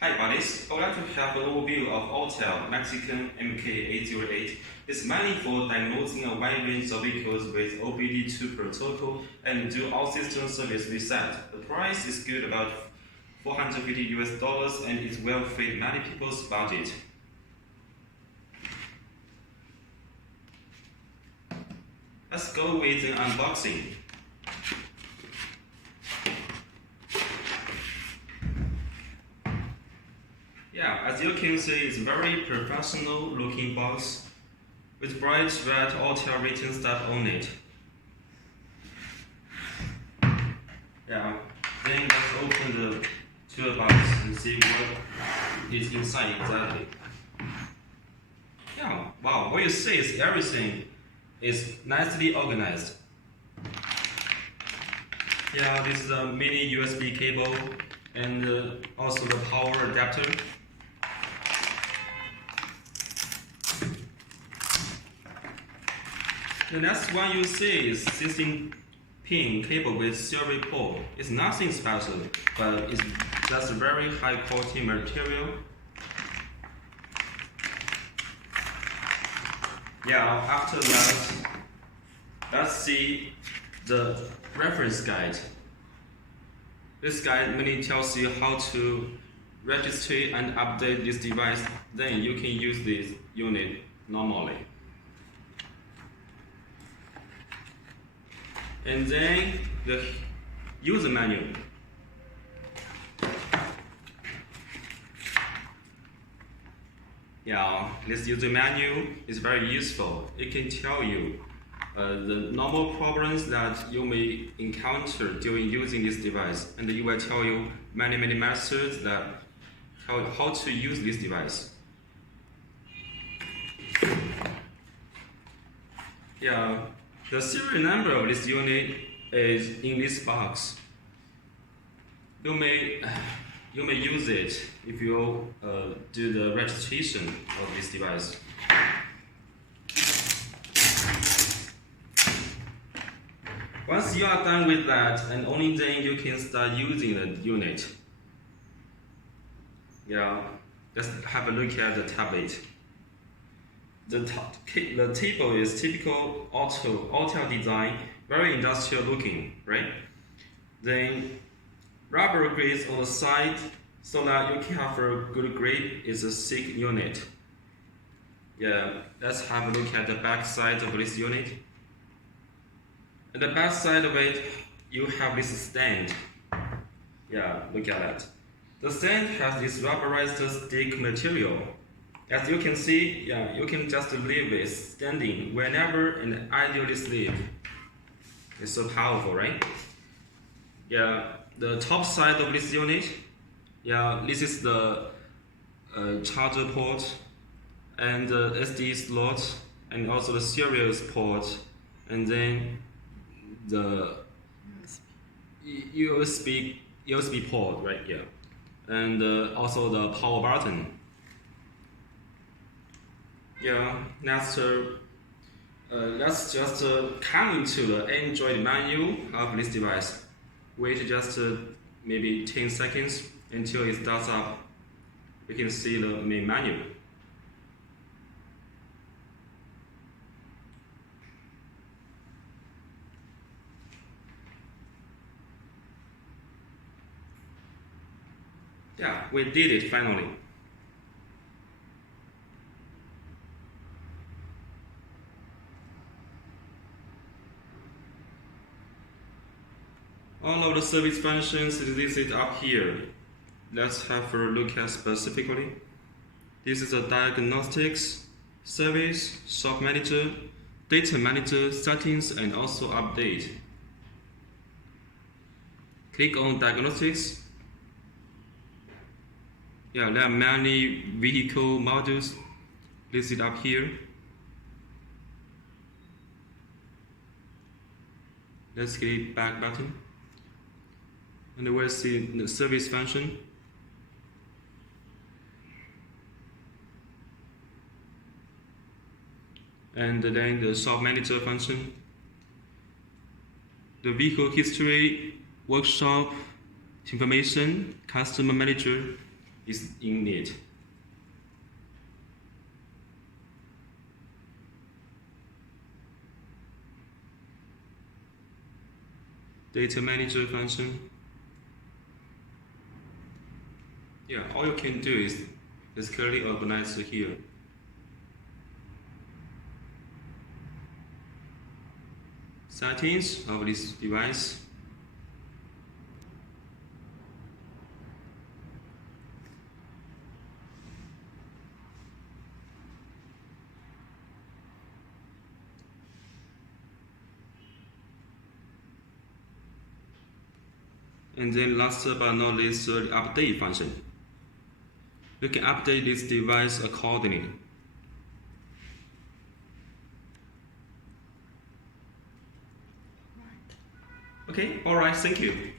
Hi buddies, I would like to have an overview of Autel MaxiCOM MK808. It's mainly for diagnosing a wide range of vehicles with OBD2 protocol and do all system service reset. The price is good, about $450 and it will fit many people's budget. Let's go with the unboxing. Yeah, as you can see, it's a very professional looking box with bright red Autel written stuff on it. Yeah, then let's open the toolbox and see what is inside exactly. Yeah, wow, what you see is everything is nicely organized. Yeah, this is a mini USB cable and also the power adapter. The next one you see is 16-pin cable with serial port. It's nothing special, but it's just a very high quality material. Yeah, after that, let's see the reference guide. This guide mainly tells you how to register and update this device. Then you can use this unit normally. And then the user manual. Yeah, this user manual is very useful. It can tell you the normal problems that you may encounter during using this device, and it will tell you many methods that tell how to use this device. Yeah. The serial number of this unit is in this box. You may use it if you do the registration of this device. Once you are done with that, and only then you can start using the unit. Yeah, let's have a look at the tablet. The table is typical Autel design, very industrial looking, right? Then rubber grids on the side so that you can have a good grip. It's a thick unit. Yeah, let's have a look at the back side of this unit. At the back side of it, you have this stand. Yeah, look at that. The stand has this rubberized stick material. As you can see, yeah, you can just leave it standing whenever and ideally sleep. It's so powerful, right? Yeah, the top side of this unit, yeah, this is the charger port and the SD slot and also the serial port, and then the USB port, right? Yeah, and also the power button. Yeah, let's just come into the Android menu of this device. Wait just maybe 10 seconds until it starts up. We can see the main menu. Yeah, we did it finally. All of the service functions is listed up here. Let's have a look at specifically. This is a diagnostics, service, shop manager, data manager, settings, and also update. Click on diagnostics. Yeah, there are many vehicle models listed up here. Let's click back button. And we'll see the service function. And then the shop manager function. The vehicle history, workshop, information, customer manager, is in it. Data manager function. Yeah, all you can do is clearly organize here. Settings of this device. And then last but not least, the update function. You can update this device accordingly. Okay, alright, thank you.